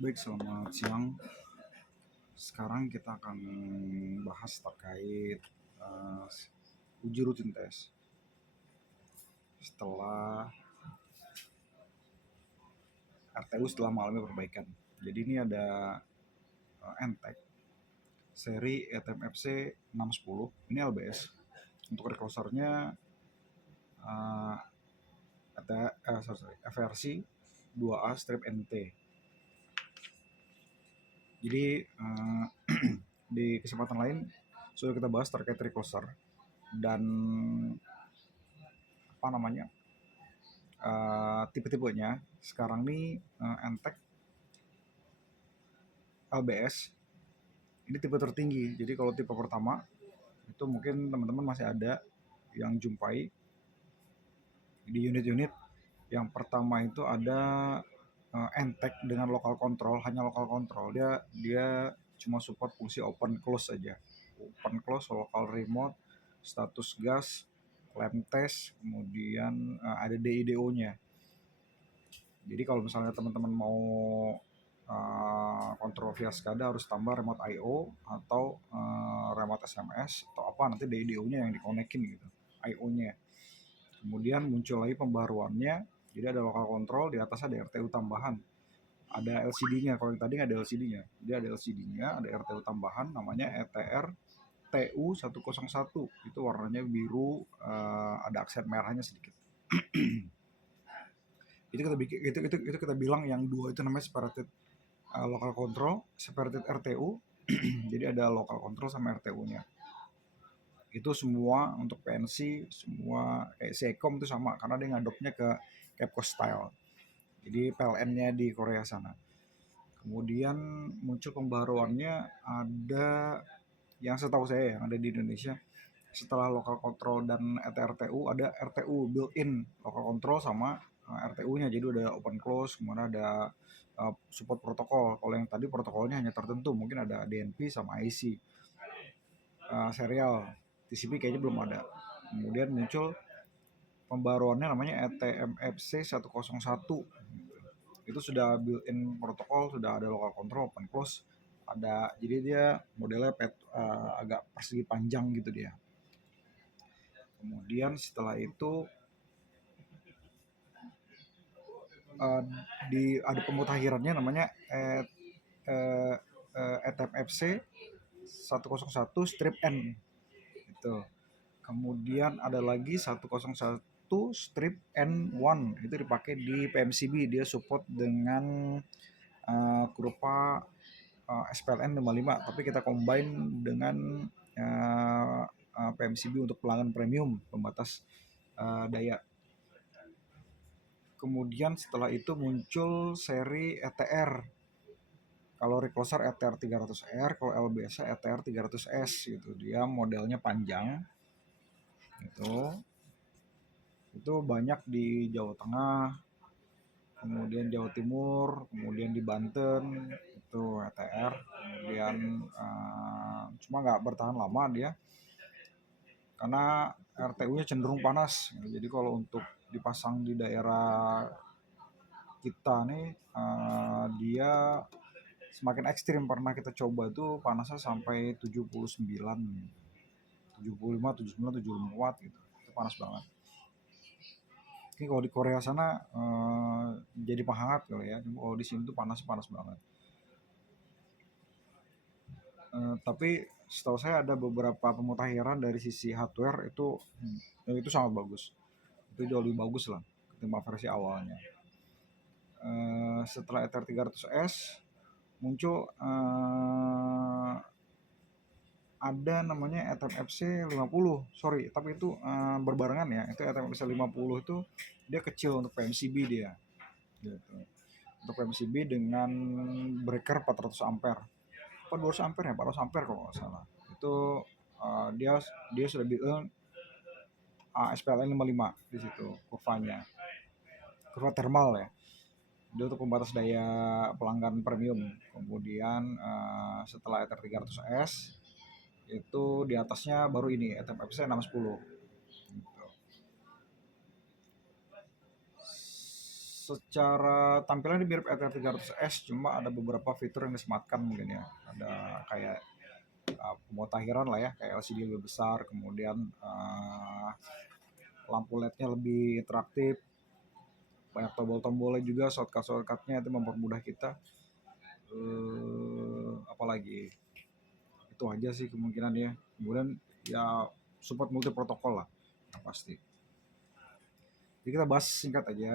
Baik, selamat siang. Sekarang kita akan bahas terkait uji rutin tes setelah RTU setelah mengalami perbaikan. Jadi ini ada NTEC seri ETMFC 610, ini LBS. Untuk reclosernya FRC 2A strip NT. Jadi di kesempatan lain sudah kita bahas terkait recloser dan tipe-tipenya. Sekarang nih NTEC LBS ini tipe tertinggi. Jadi kalau tipe pertama itu mungkin teman-teman masih ada yang jumpai di unit-unit. Yang pertama itu ada NTEC dengan local control, hanya local control. Dia cuma support fungsi open close saja. Open close, local remote, status gas, clamp test, kemudian ada DIDO-nya. Jadi kalau misalnya teman-teman mau kontrol via SCADA harus tambah remote I/O atau remote SMS atau apa, nanti DIDO-nya yang dikonekin gitu, I/O-nya. Kemudian muncul lagi pembaruannya, jadi ada local control, di atas ada RTU tambahan, ada LCD-nya. Kalau yang tadi nggak ada LCD-nya, dia ada LCD-nya, ada RTU tambahan namanya ETR TU101, itu warnanya biru, ada aksen merahnya sedikit. itu kita bilang yang dua itu namanya separated local control, separated RTU. Jadi ada local control sama RTU-nya. Itu semua untuk PNC, semua kayak Sekom itu sama karena dia ngadopnya ke Capco style. Jadi PLN-nya di Korea sana. Kemudian muncul pembaruannya, ada yang setahu saya yang ada di Indonesia, setelah local control dan RTU ada RTU built-in local control sama RTU-nya. Jadi udah open close, kemudian ada support protokol. Kalau yang tadi protokolnya hanya tertentu, mungkin ada DNP sama IC. Serial TCP kayaknya belum ada. Kemudian muncul pembaruannya namanya ETMFC 101. Itu sudah built-in protokol, sudah ada local control, open close, ada. Jadi dia modelnya agak persegi panjang gitu dia. Kemudian setelah itu ada pemutakhirannya namanya ETMFC 101 strip N itu. Kemudian ada lagi 101 strip N1, itu dipakai di PMCB, dia support dengan kurva SPLN 55, tapi kita combine dengan PMCB untuk pelanggan premium, pembatas daya. Kemudian setelah itu muncul seri ETR. Kalau recloser ETR 300R, kalau LBS ETR 300S gitu. Dia modelnya panjang. Itu banyak di Jawa Tengah, kemudian Jawa Timur, kemudian di Banten itu ETR. Kemudian cuma nggak bertahan lama dia karena RTU-nya cenderung panas. Jadi kalau untuk dipasang di daerah kita nih, dia semakin ekstrim. Pernah kita coba tuh panasnya sampai 79, 75, 79, 75 watt gitu. Itu panas banget. Ini kalau di Korea sana jadi penghangat kali ya. Kalau di sini tuh panas banget. Tapi setahu saya ada beberapa pemutakhiran dari sisi hardware itu sangat bagus. Itu jauh lebih bagus lah ketimbang versi awalnya. Setelah ETR 300S muncul ada namanya ETMFC 50. Sorry, tapi itu berbarengan ya. Itu ETMFC 50 itu dia kecil untuk PMCB dia. Gitu. Untuk PMCB dengan breaker 400 ampere. 200 ampere ya, 400 ampere kalau nggak salah. Itu dia sudah built-in SPLN 55 di situ kurvanya. Kurva thermal ya. Dia untuk pembatas daya pelanggan premium. Kemudian setelah ETR 300S itu di atasnya baru ini ETMFC 610 gitu. Secara tampilan ini mirip ETH 300S, cuma ada beberapa fitur yang disematkan mungkin ya. Ada kayak pemutakhiran lah ya, kayak LCD lebih besar, kemudian lampu LED-nya lebih interaktif, banyak tombol-tombolnya juga, shortcut-shortcutnya itu mempermudah kita. Apalagi itu aja sih kemungkinan ya. Kemudian ya support multi protokol lah, nah, pasti. Jadi kita bahas singkat aja.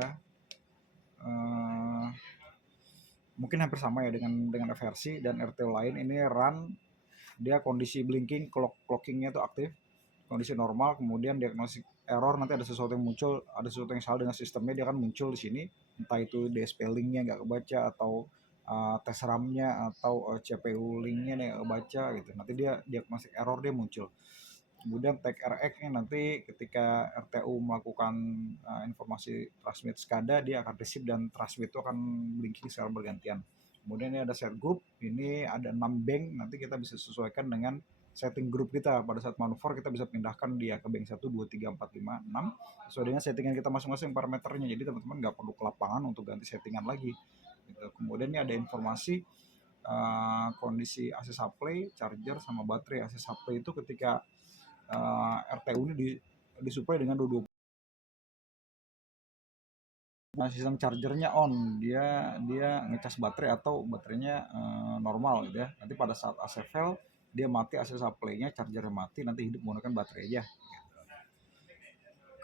Mungkin hampir sama ya dengan versi dan RTO lain. Ini run, dia kondisi blinking, clockingnya itu aktif, kondisi normal, kemudian diagnosis error, nanti ada sesuatu yang muncul, ada sesuatu yang salah dengan sistemnya, dia akan muncul di sini, entah itu DSP linknya nggak kebaca, atau tes RAM-nya, atau CPU linknya nggak kebaca gitu, nanti dia diagnosis error, dia muncul. Kemudian tag RX-nya nanti ketika RTU melakukan informasi transmit SCADA, dia akan receive dan transmit itu akan blinking secara bergantian. Kemudian ini ada set group, ini ada 6 bank, nanti kita bisa sesuaikan dengan setting group kita. Pada saat manuver kita bisa pindahkan dia ke bank 1, 2, 3, 4, 5, 6 sesuai dengan settingan kita masing-masing parameternya. Jadi teman-teman nggak perlu ke lapangan untuk ganti settingan lagi gitu. Kemudian ini ada informasi kondisi AC supply, charger, sama baterai. AC supply itu ketika RTU ini disuplai dengan 22. Nah, sistem chargernya on, dia ngecas baterai atau baterainya normal gitu ya. Nanti pada saat AC fail, dia mati AC supply-nya, chargernya mati, nanti hidup menggunakan baterai aja.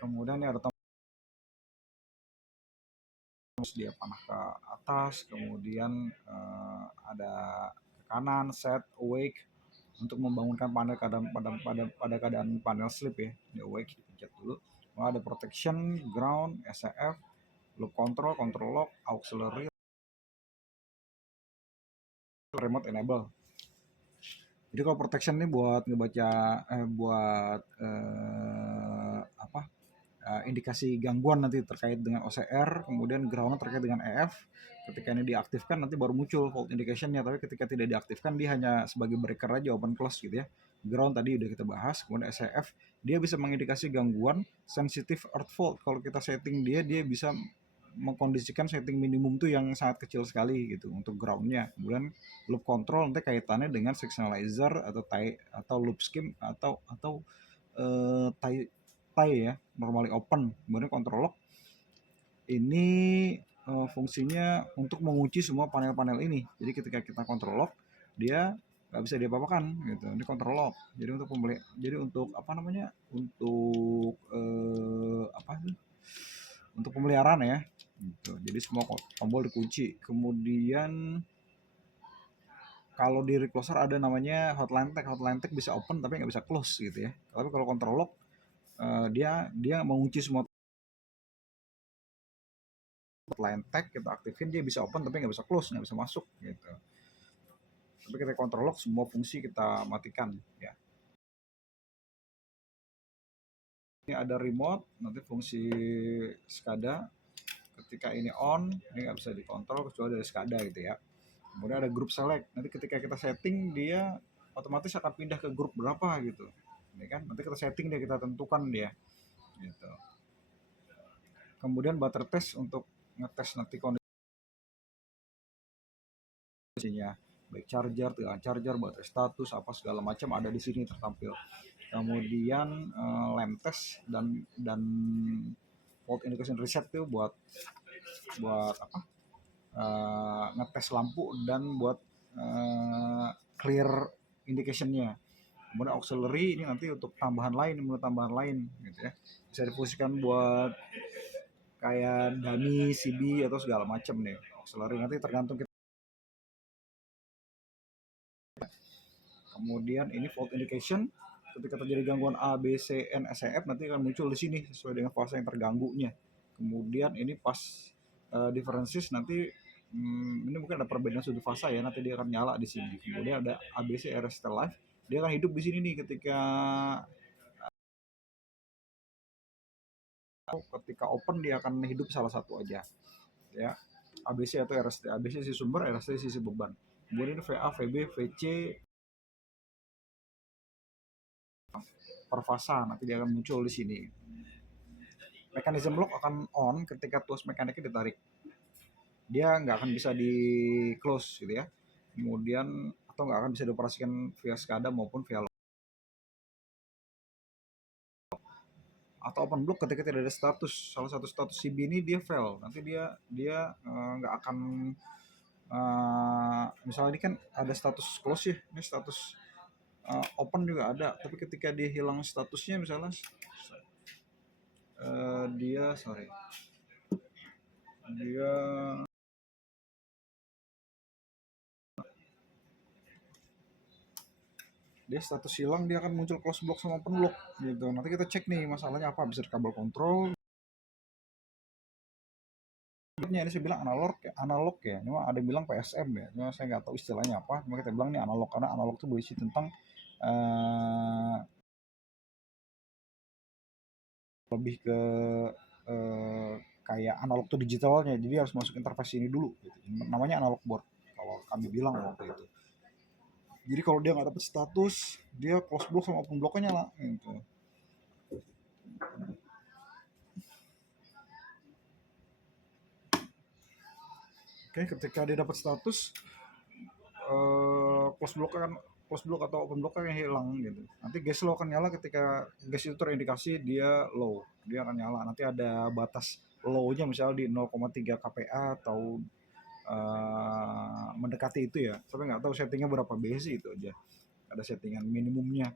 Kemudian ini ada tombol dia panah ke atas, kemudian ada ke kanan, set, awake, untuk membangunkan panel pada keadaan panel sleep ya. Di awake dipencet dulu. Ada protection, ground, SCF, loop control, control lock, auxiliary, remote enable. Jadi kalau protection ini buat ngebaca indikasi gangguan nanti terkait dengan OCR, kemudian ground terkait dengan EF. Ketika ini diaktifkan nanti baru muncul fault indication-nya, tapi ketika tidak diaktifkan dia hanya sebagai breaker aja, open close gitu ya. Ground tadi udah kita bahas, kemudian SCF dia bisa mengindikasi gangguan sensitive earth fault. Kalau kita setting dia bisa mengkondisikan setting minimum tuh yang sangat kecil sekali gitu untuk groundnya. Kemudian loop control nanti kaitannya dengan signalizer atau loop scheme atau tie ya, normally open. Kemudian control lock ini fungsinya untuk mengunci semua panel-panel ini. Jadi ketika kita control lock, dia nggak bisa diapa-apakan gitu. Ini control lock. Jadi untuk untuk pemeliharaan ya. Gitu. Jadi semua tombol dikunci. Kemudian kalau di recloser ada namanya hotline tag. Hotline tag bisa open tapi nggak bisa close gitu ya. Tapi kalau control lock dia mengunci semua. Hotline tag kita aktifin, dia bisa open tapi nggak bisa close, nggak bisa masuk gitu. Tapi kita control lock, semua fungsi kita matikan ya. Ini ada remote, nanti fungsi SCADA. Ketika ini on, ini nggak bisa dikontrol kecuali dari SCADA gitu ya. Kemudian ada group select, nanti ketika kita setting dia otomatis akan pindah ke grup berapa gitu. Ini kan nanti kita setting dia, kita tentukan dia gitu. Kemudian baterai test untuk ngetes nanti kondisinya, baik charger, tegangan charger, baterai status, apa segala macam ada di sini tertampil. Kemudian lamp test dan fault indication reset tuh buat ngetes lampu dan buat clear indicationnya. Kemudian auxiliary ini nanti untuk tambahan lain gitu ya, bisa difungsikan buat kayak dummy, CB atau segala macam nih. Auxiliary nanti tergantung kita. Kemudian ini fault indication, ketika terjadi gangguan A, B, C, N, S, F nanti akan muncul di sini sesuai dengan fase yang terganggunya. Kemudian ini pas differences nanti ini mungkin ada perbedaan sudut fasa ya, nanti dia akan nyala di sini. Kemudian ada ABC RST Live, dia akan hidup di sini nih ketika open, dia akan hidup salah satu aja ya. ABC atau RST, ABC sisi sumber, RST sisi beban. Kemudian VA, VB, VC per fasa nanti dia akan muncul di sini. Mekanisme lock akan on ketika tuas mekaniknya ditarik. Dia nggak akan bisa di close gitu ya. Kemudian atau nggak akan bisa dioperasikan via SCADA maupun via lock. Atau open block ketika tidak ada status. Salah satu status CB ini dia fail. Nanti dia nggak akan misalnya ini kan ada status close ya, ini status open juga ada, tapi ketika dia hilang statusnya misalnya dia sorry dia dia status hilang, dia akan muncul close block sama open block gitu. Nanti kita cek nih masalahnya apa, bisa di kabel kontrol. Ini saya bilang analog ya, cuma ada bilang PSM ya, cuma saya nggak tahu istilahnya apa, cuma kita bilang ini analog karena analog itu berisi tentang uh, lebih ke kayak analog to digitalnya, jadi harus masuk interface ini dulu gitu. Namanya analog board kalau kami bilang waktu itu. Jadi kalau dia nggak dapat status, dia close block sama open blocknya nyala gitu. Oke, ketika dia dapat status, close block atau open block kan hilang gitu. Nanti gas low akan nyala ketika gas itu terindikasi dia low, dia akan nyala. Nanti ada batas low-nya misalnya di 0,3 kPa atau mendekati itu ya. Tapi nggak tahu settingnya berapa BSI, itu aja. Ada settingan minimumnya.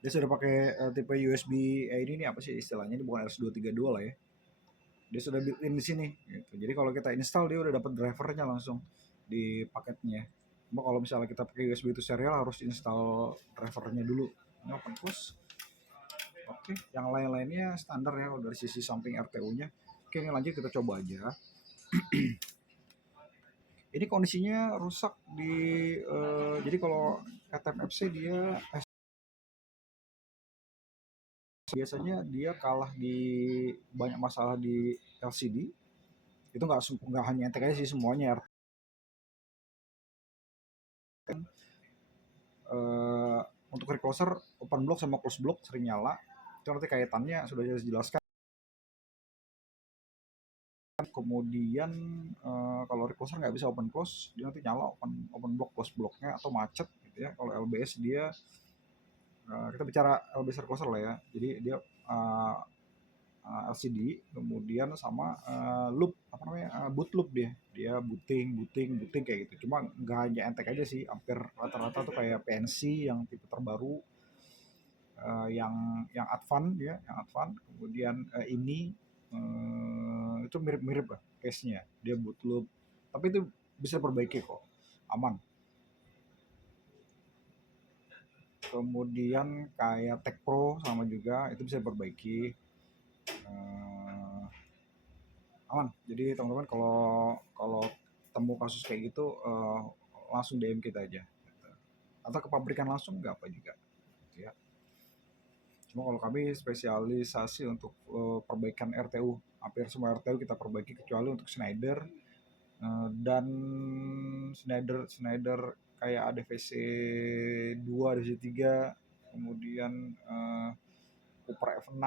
Dia sudah pakai tipe USB ini nih, apa sih istilahnya, ini bukan RS232 lah ya. Dia sudah built-in di sini gitu. Jadi kalau kita install dia udah dapat drivernya langsung di paketnya. Cuma kalau misalnya kita pakai USB itu serial harus install drivernya dulu. Ini open close. Oke, yang lain-lainnya standar ya dari sisi samping RTU-nya. Oke, ini lanjut kita coba aja. Ini kondisinya rusak di jadi kalau KTMFC dia biasanya dia kalah di banyak masalah di LCD. Itu nggak hanya NTK sih, semuanya untuk recloser open block sama close block sering nyala. Itu nanti kaitannya sudah dijelaskan. Kemudian kalau recloser nggak bisa open close, dia nanti nyala open block close blocknya atau macet gitu ya. Kalau LBS dia kita bicara LBS recloser lah ya. Jadi dia LCD kemudian sama loop apa namanya boot loop, dia booting kayak gitu. Cuma nggak hanya NTK aja sih, hampir rata-rata tuh kayak PNC yang tipe terbaru, yang advance ya, yang advance. Kemudian ini itu mirip-mirip lah case-nya, dia boot loop, tapi itu bisa diperbaiki kok, aman. Kemudian kayak Tech Pro sama juga itu bisa diperbaiki, aman. Jadi teman-teman kalau kalau temu kasus kayak gitu langsung DM kita aja gitu. Atau ke pabrikan langsung nggak apa juga gitu ya. Cuma kalau kami spesialisasi untuk perbaikan RTU, hampir semua RTU kita perbaiki kecuali untuk Schneider dan Schneider kayak ADVC 2, ADVC 3, kemudian Cooper F6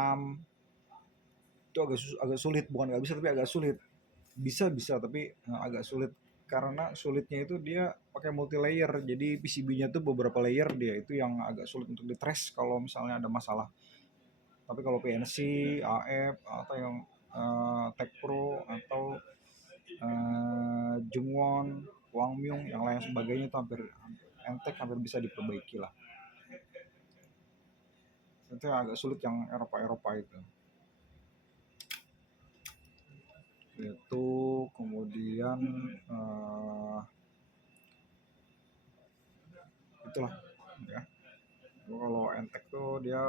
itu agak sulit, bukan nggak bisa tapi agak sulit. Bisa tapi agak sulit karena sulitnya itu dia pakai multi layer, jadi PCB-nya tuh beberapa layer, dia itu yang agak sulit untuk di-trace kalau misalnya ada masalah. Tapi kalau PNC, AF atau yang Tech Pro atau Jungwon, Wangmyung, yang lain sebagainya itu hampir Entek hampir bisa diperbaiki lah. Itu yang agak sulit yang Eropa itu. Itu kemudian itulah ya. Kalau Entek tuh dia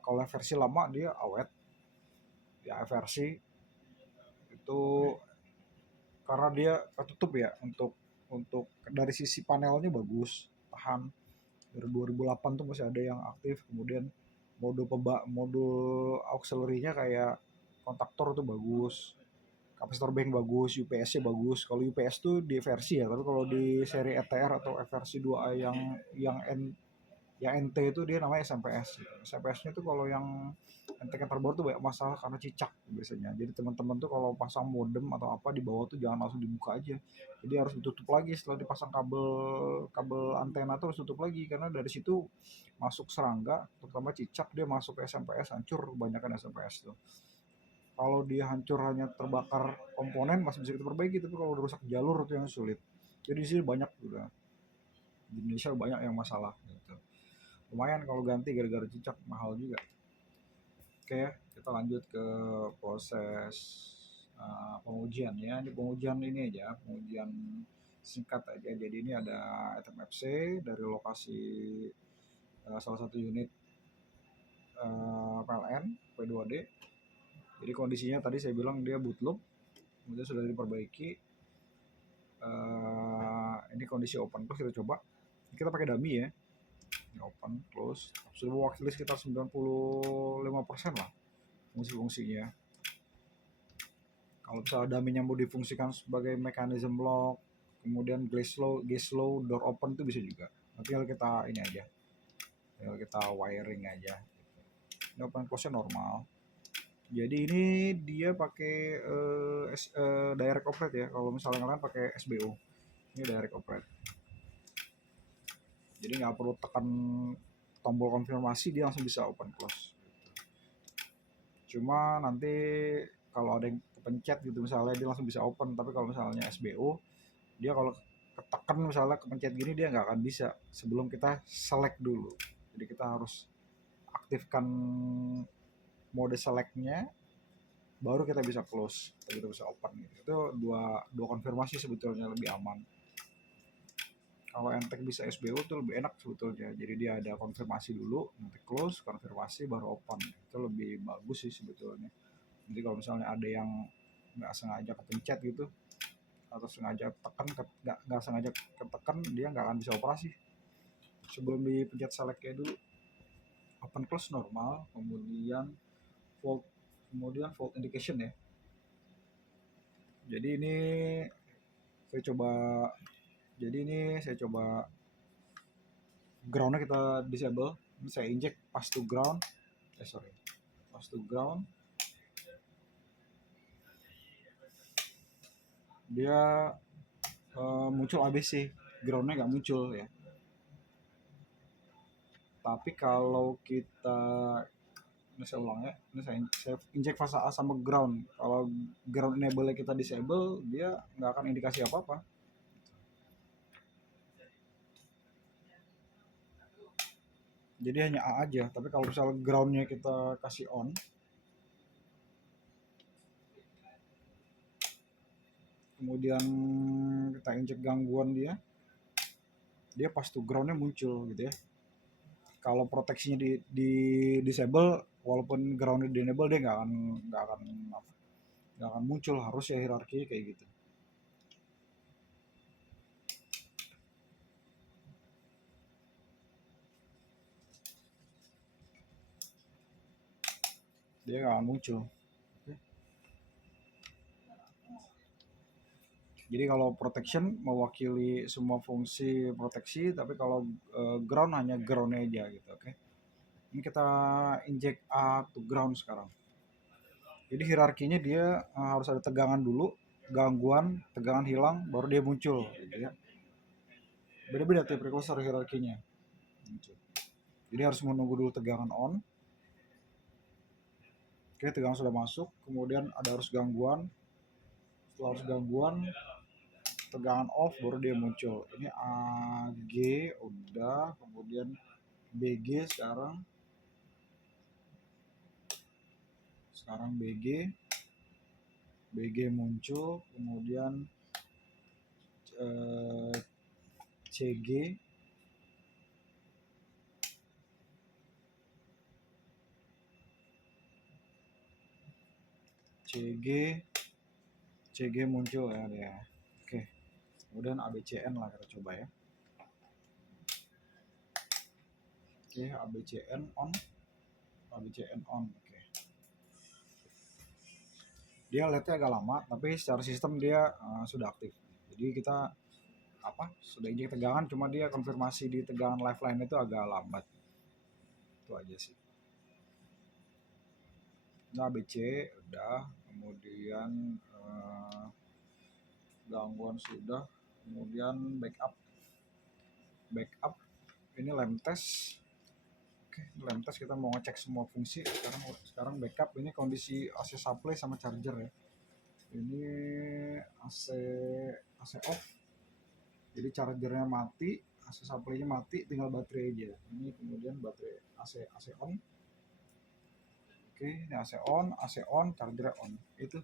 kalau versi lama dia awet, ya versi itu karena dia tertutup ya, untuk dari sisi panelnya bagus, tahan. Dari 2008 tuh masih ada yang aktif. Kemudian modul auxiliary-nya kayak kontaktor tuh bagus, kapasitor bank bagus, UPS-nya bagus. Kalau UPS tuh di versi ya, tapi kalau di seri ETR atau versi 2A yang Yang NT itu dia namanya SMPS gitu. SMPS-nya tuh kalau yang NT yang terbaru tuh banyak masalah karena cicak biasanya. Jadi teman-teman tuh kalau pasang modem atau apa di bawah tuh jangan langsung dibuka aja. Jadi harus ditutup lagi setelah dipasang kabel kabel antena tuh harus tutup lagi karena dari situ masuk serangga, terutama cicak dia masuk ke SMPS hancur kebanyakan SMPS tuh. Kalau dia hancur hanya terbakar komponen masih bisa kita perbaiki, tapi kalau udah rusak jalur itu yang sulit. Jadi di sini banyak juga di Indonesia banyak yang masalah gitu. Lumayan kalau ganti gara-gara cicak mahal juga. Oke, kita lanjut ke proses pengujian ya. Ini pengujian ini aja, pengujian singkat aja. Jadi ini ada SMFC dari lokasi salah satu unit PLN P2D. Jadi kondisinya tadi saya bilang dia boot loop, kemudian sudah diperbaiki. Ini kondisi open close kita coba. Kita pakai dummy ya. Ini open close sudah mewakili sekitar 95% lah fungsi-fungsinya. Kalau misalnya dummy-nya mau difungsikan sebagai mekanisme lock, kemudian gas slow, door open itu bisa juga. Nanti kalau kita ini aja, tinggal kita wiring aja. Ini open close-nya normal. Jadi ini dia pakai direct operate ya. Kalau misalnya kalian pakai SBO, ini direct operate. Jadi nggak perlu tekan tombol konfirmasi, dia langsung bisa open close. Cuma nanti kalau ada yang kepencet gitu misalnya dia langsung bisa open, tapi kalau misalnya SBO dia kalau ketekan misalnya kepencet gini dia nggak akan bisa sebelum kita select dulu. Jadi kita harus aktifkan mode selectnya baru kita bisa close, kita bisa open gitu. Itu dua konfirmasi sebetulnya lebih aman. Kalau Entek bisa SBO tuh lebih enak sebetulnya. Jadi dia ada konfirmasi dulu, nanti close, konfirmasi baru open. Itu lebih bagus sih sebetulnya. Jadi kalau misalnya ada yang nggak sengaja kepencet gitu atau sengaja tekan nggak sengaja ketekan, dia nggak akan bisa operasi. Sebelum dipencet selectnya dulu, open close normal, kemudian fault indication ya. Jadi ini saya coba groundnya kita disable. Ini saya inject pass to ground, pass to ground. Dia muncul ABC, groundnya nggak muncul ya. Tapi kalau kita, ini saya ulang ya, ini saya inject fase A sama ground. Kalau ground enable kita disable, dia nggak akan indikasi apa-apa. Jadi hanya A aja. Tapi kalau misalnya groundnya kita kasih on, kemudian kita injek gangguan dia pas to groundnya muncul gitu ya. Kalau proteksinya di disable, walaupun groundnya di enable, dia nggak akan muncul. Harus ya hierarki kayak gitu. Dia nggak akan muncul. Jadi kalau protection mewakili semua fungsi proteksi, tapi kalau ground hanya groundnya aja gitu, oke. Ini kita inject A to ground sekarang. Jadi hierarkinya dia harus ada tegangan dulu, gangguan, tegangan hilang, baru dia muncul gitu ya. Beda-beda tiap precursor hierarkinya. Jadi harus menunggu dulu tegangan on. Oke, tegangan sudah masuk, kemudian ada harus gangguan. Setelah harus gangguan, tegangan off baru dia muncul. Ini AG udah, kemudian BG sekarang BG muncul, kemudian CG muncul ya. Oke. Kemudian ABCN lah kita coba ya. Oke, ABCN on. Oke. Dia LED-nya agak lama, tapi secara sistem dia sudah aktif. Jadi kita sudah injek tegangan, cuma dia konfirmasi di tegangan lifeline itu agak lambat. Itu aja sih. Nah, ABC udah, kemudian gangguan sudah, kemudian backup ini lem test. Oke, lem test kita mau ngecek semua fungsi. Sekarang backup ini kondisi AC supply sama charger ya. Ini AC off, jadi chargernya mati, AC supply-nya mati, tinggal baterai aja. Ini kemudian baterai AC on. Oke, ini AC on, charger on. Itu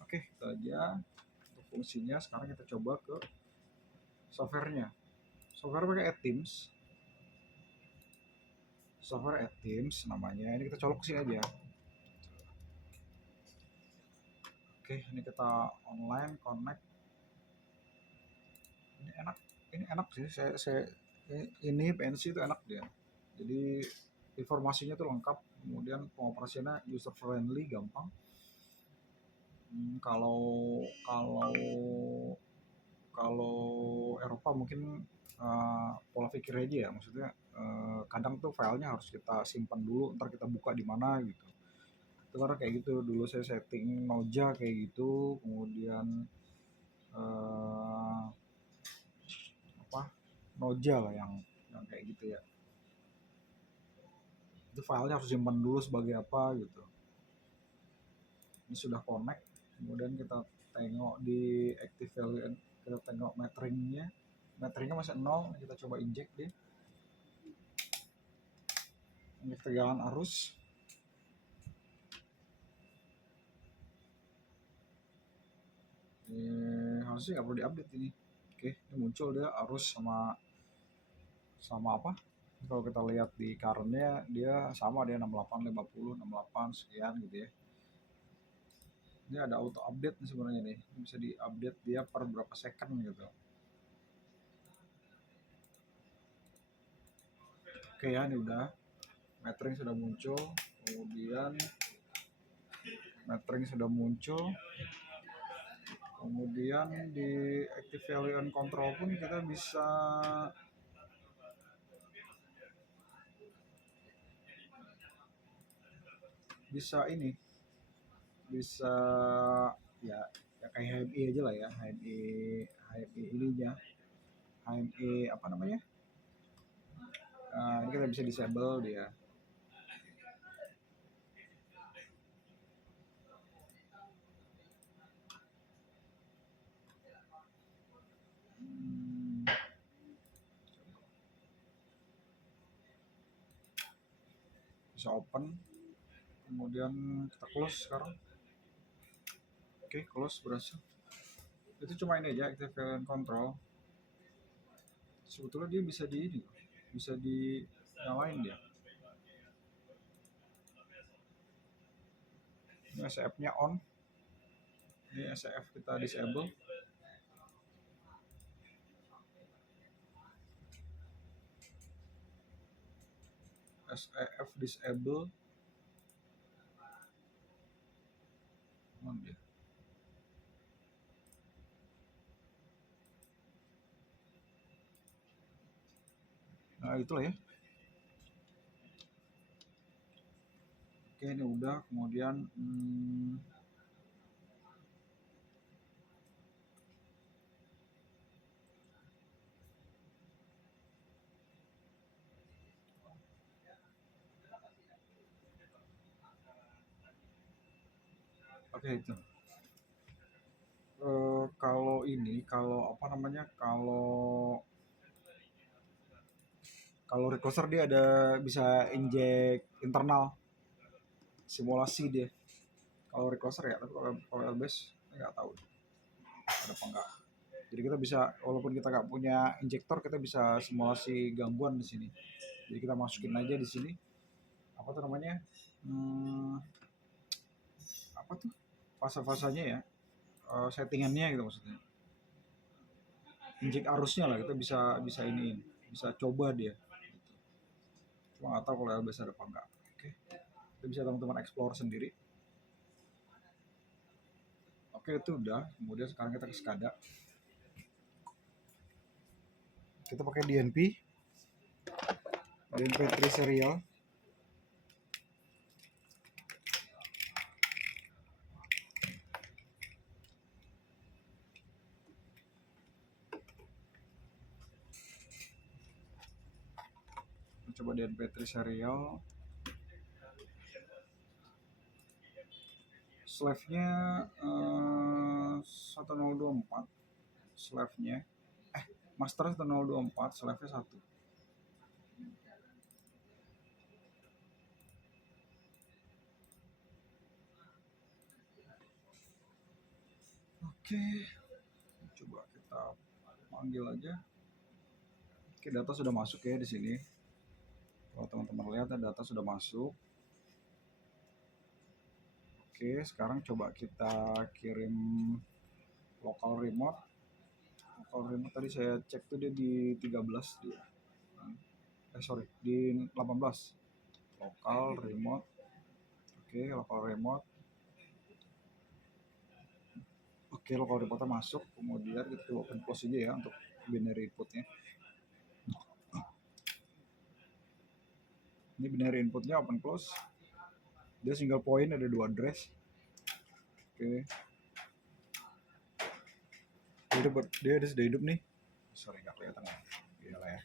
oke, itu aja untuk fungsinya. Sekarang kita coba ke softwarenya. Software pakai AdTeams. Software AdTeams namanya. Ini kita colok sini aja. Oke, ini kita online connect. Ini enak sih. Ini PNC itu enak dia. Jadi informasinya tuh lengkap. Kemudian pengoperasiannya user friendly, gampang. Kalau Eropa mungkin pola pikir aja ya, maksudnya kadang tuh filenya harus kita simpan dulu, ntar kita buka di mana gitu. Itu karena kayak gitu, dulu saya setting Noja kayak gitu, kemudian Noja lah yang kayak gitu ya. Itu filenya harus simpan dulu sebagai apa gitu. Ini sudah connect, kemudian kita tengok di active value, kita tengok meteringnya masih 0, kita coba injek deh. Injek tegangan arus. Harusnya nggak perlu diupdate ini. Oke, ini muncul dia arus sama apa? Kalau kita lihat di currentnya dia sama, dia 68, 50, 68 sekian gitu ya. Ini ada auto update nih sebenarnya nih, bisa diupdate dia per berapa second gitu. Oke ya, ini udah metering sudah muncul, kemudian di active value and control pun kita bisa ini, bisa ya kayak HMI aja lah ya, HMI ininya, HMI apa namanya, ini kita bisa disable dia. Bisa open, kemudian kita close sekarang. Oke, close, berhasil. Itu cuma ini aja, active value and control. Sebetulnya dia bisa dinyalain dia. Ini SCF-nya on. Ini SCF kita disable. SCF disable. On dia. Nah, itulah ya. Oke, ini udah, kemudian oke itu. Kalau recloser dia ada bisa injek internal simulasi dia. Kalau recloser ya, tapi kalau LBS nggak tahu ada apa enggak. Jadi kita bisa, walaupun kita nggak punya injektor, kita bisa simulasi gangguan di sini. Jadi kita masukin aja di sini apa tuh namanya, apa tuh fase-fasenya ya, settingannya gitu maksudnya. Injek arusnya lah, kita bisa iniin, bisa coba dia. Cuma nggak tahu kalau LBS ada apa enggak. Oke, kita bisa teman-teman explore sendiri. Oke, itu udah. Kemudian sekarang kita ke SCADA. Kita pakai DNP3 serial. Coba DNP3 serial. Slave-nya 1024 slave-nya. Master 1024, slave-nya 1. Oke, coba kita panggil aja. Oke, data sudah masuk ya di sini. Kalau teman-teman lihat data sudah masuk. Oke, sekarang coba kita kirim local remote. Local remote tadi saya cek tuh dia di 13 dia. Di 18. Local remote. Oke, local remote. Oke, local remote masuk. Kemudian kita open close aja ya untuk binary inputnya. Ini binary inputnya open close. Dia single point, ada 2 address. Oke. Dia sudah hidup nih. Sorry, nggak kelihatan. Iyalah ya.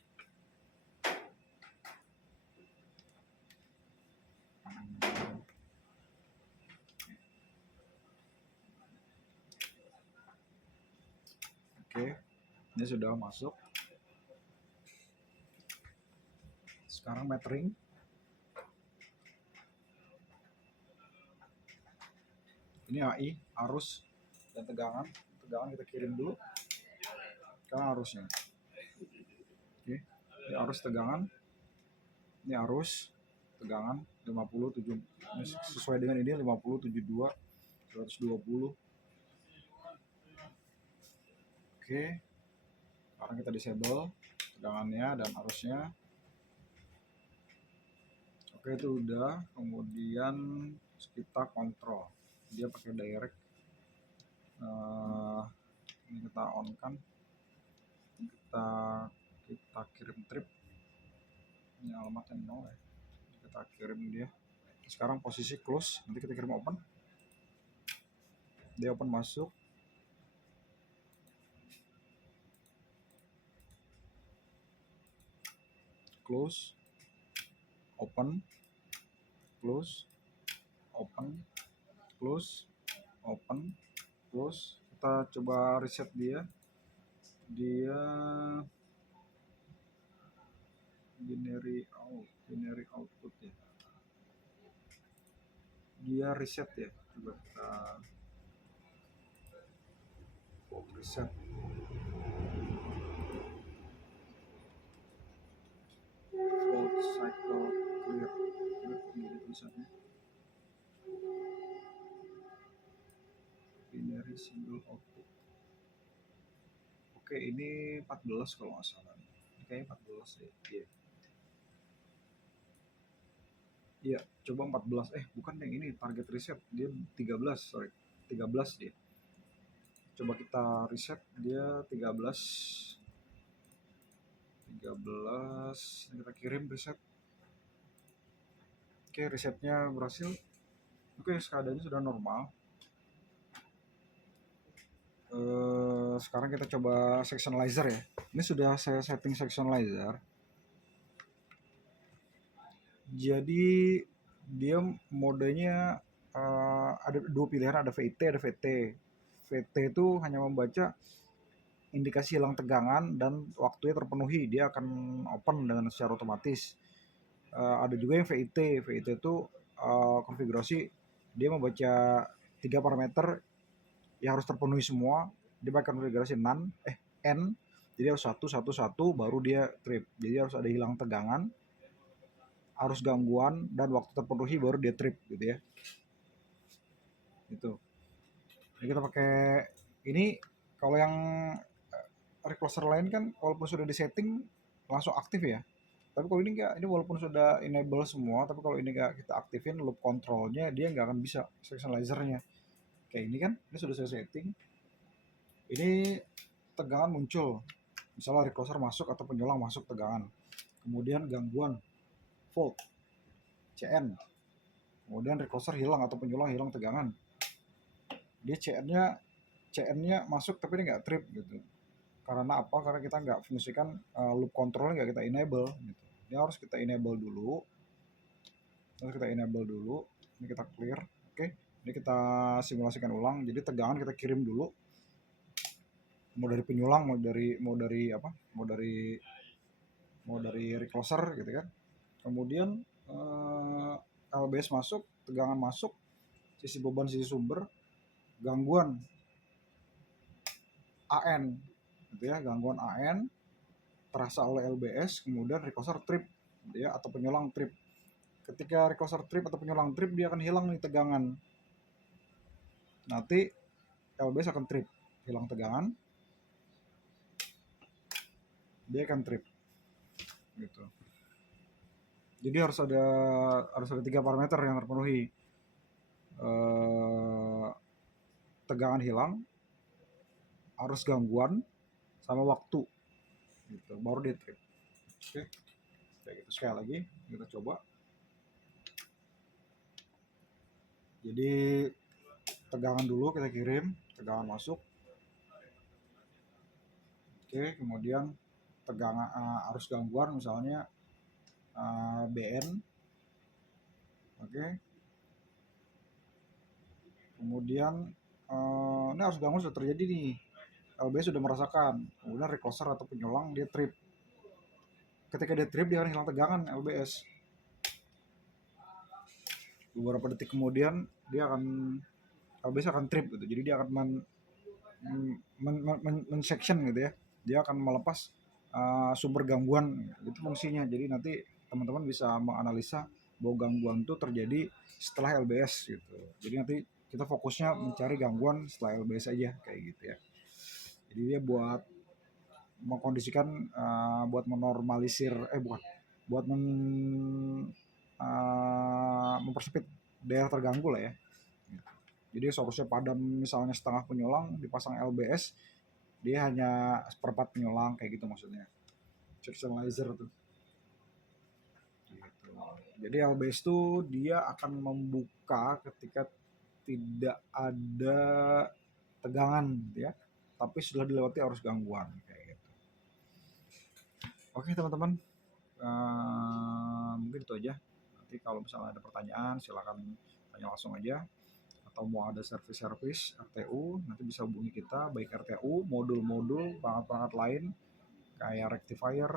Oke, ini sudah masuk. Sekarang metering. Ini AI, arus dan tegangan. Tegangan kita kirim dulu. Sekarang arusnya. Oke, ini arus tegangan. Ini arus tegangan 57. Ini sesuai dengan ini 50, 72, 120. Oke. Sekarang kita disable tegangannya dan arusnya. Oke, itu udah. Kemudian kita kontrol. Dia pakai direct. Ini kita on kan. Kita kirim trip. Ini alamatnya 0 ya. Kita kirim dia. Sekarang posisi close. Nanti kita kirim open. Dia open masuk. Close. Open. Close. Open. Close. Open. Close. Kita coba reset dia. Dia binary output ya. Dia reset ya. Coba kita reset. Fault cycle clear. Ini tulisannya. Binary single output. Oke, ini 14 kalau nggak salah. Ini kayaknya 14 ya. Iya. Iya, coba 14. Bukan yang ini, target reset. Dia 13, sorry. 13 dia. Coba kita reset, dia 13. 13. Kita kirim reset. Oke, resetnya berhasil. Oke, keadaannya sudah normal. Sekarang kita coba sectionizer ya. Ini sudah saya setting sectionizer. Jadi dia modenya ada 2 pilihan, ada VT, ada VT. VT itu hanya membaca indikasi hilang tegangan dan waktunya terpenuhi, dia akan open dengan secara otomatis. Ada juga yang VIT. VIT itu konfigurasi, dia membaca 3 parameter yang harus terpenuhi semua. Dia pakai konfigurasi N, jadi harus 1, 1, 1 baru dia trip. Jadi harus ada hilang tegangan, arus gangguan, dan waktu terpenuhi baru dia trip gitu ya. Itu. Jadi kita pakai ini. Kalau yang recloser lain kan walaupun sudah disetting langsung aktif ya. Tapi kalau ini enggak, ini walaupun sudah enable semua, tapi kalau ini enggak kita aktifin loop controlnya, dia nggak akan bisa sectionalizernya. Kayak ini kan, ini sudah saya setting. Ini tegangan muncul misalnya recloser masuk atau penyulang masuk tegangan, kemudian gangguan volt CN, kemudian recloser hilang atau penyulang hilang tegangan, dia CN-nya masuk tapi dia nggak trip gitu. Karena apa? Karena kita nggak fungsikan loop control, nggak kita enable gitu. Ini harus kita enable dulu. Ini kita clear. Oke. Ini kita simulasikan ulang. Jadi tegangan kita kirim dulu. Mau dari penyulang, mau dari recloser gitu kan. Kemudian LBS masuk, tegangan masuk, sisi beban, sisi sumber, gangguan AN gitu ya, gangguan AN terasa oleh LBS, kemudian recloser trip gitu ya, atau penyulang trip. Ketika recloser trip atau penyulang trip, dia akan hilang nih tegangan. Nanti LBS akan trip, hilang tegangan, dia akan trip gitu. Jadi harus ada 3 parameter yang terpenuhi. Tegangan hilang, arus gangguan, sama waktu gitu, baru dia trip. Oke, kayak gitu. Sekali lagi kita coba. Jadi tegangan dulu kita kirim, tegangan masuk. Oke, kemudian tegangan arus gangguan misalnya BN. Oke. Kemudian ini arus gangguan sudah terjadi nih. LBS sudah merasakan. Kemudian recloser atau penyulang dia trip. Ketika dia trip, dia akan hilang tegangan LBS. Beberapa detik kemudian LBS akan trip gitu. Jadi dia akan men-section gitu ya. Dia akan melepas sumber gangguan, itu fungsinya. Jadi nanti teman-teman bisa menganalisa bahwa gangguan itu terjadi setelah LBS gitu. Jadi nanti kita fokusnya mencari gangguan setelah LBS aja kayak gitu ya. Jadi dia buat mengkondisikan, buat menormalisir, buat mempersempit daerah terganggu lah ya. Jadi seharusnya padam misalnya setengah penyulang, dipasang LBS, dia hanya seperempat penyulang kayak gitu maksudnya. Sectionalizer tuh. Gitu. Jadi LBS tuh dia akan membuka ketika tidak ada tegangan gitu ya, tapi sudah dilewati arus gangguan kayak gitu. Oke teman-teman, mungkin itu aja. Nanti kalau misalnya ada pertanyaan silakan tanya langsung aja, atau mau ada servis RTU nanti bisa hubungi kita, baik RTU, modul-modul, perangkat-perangkat lain kayak rectifier,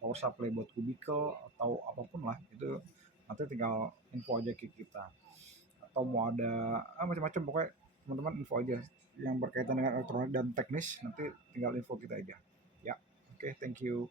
power supply buat kubikel atau apapun lah, itu nanti tinggal info aja ke kita. Atau mau ada macam-macam, pokoknya teman-teman info aja yang berkaitan dengan elektronik dan teknis, nanti tinggal info kita aja ya. Oke, thank you.